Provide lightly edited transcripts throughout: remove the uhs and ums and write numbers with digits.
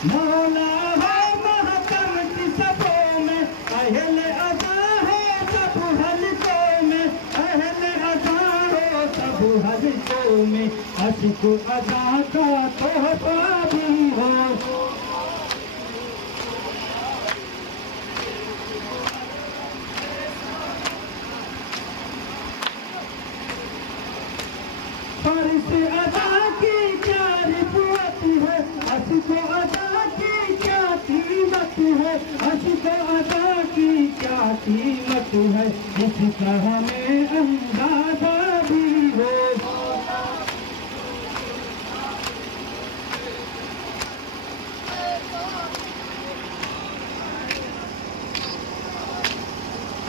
मौला है महकम की सबों में, अहले अदा हो सब हलकों में, अहले अदा हो सब हलकों में, अश्क अदा का तोहफा भी हो। फर्श अदा की क्या रिपोर्ट है, अश्क अदा की क्या कीमत है, अश्क अदा की क्या कीमत है, इसका हमें अंदाजा भी हो।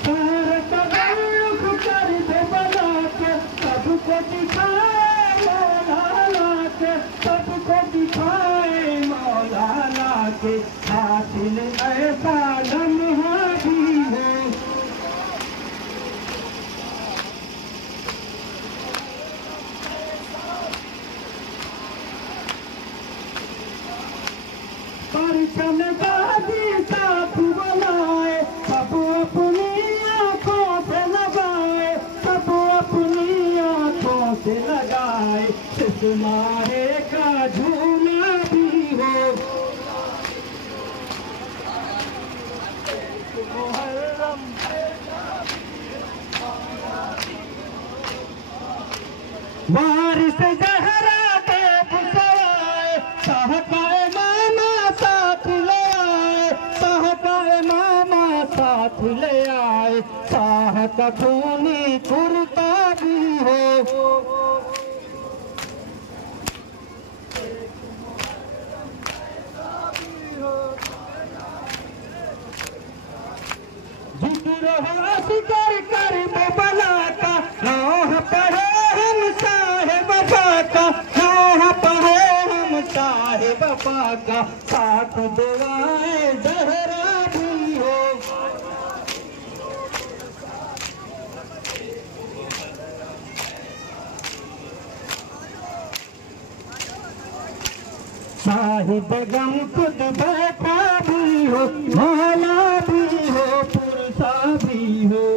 सारा तगल्लुक कर दे बना के, सबको दिखाए मौला ला के, सबको दिखाए मौला ला के, हासिल ऐसा लम्हा भी हो। परचम गाजी साथ बनाए, सब अपनी आँखों से लगाए, सब अपनी आँखों से लगाए, तुम्हारे का झूला भी हो। वारिस ज़हरा के बुसवाए, सहकाए मामा साथ ले आए, सहकाए मामा साथ ले आए, साह का खूनी कुर्ता भी हो। जिक्र हो जिक्र कर बला का, राह पढ़े हम साहिब वफा का, राह पढ़े हम साहिब वफा का, साथ दुआए ज़हरा भी हो। साहिब गम खुद बैठा भी हो, मौला भी हो, पुरसा भी हो।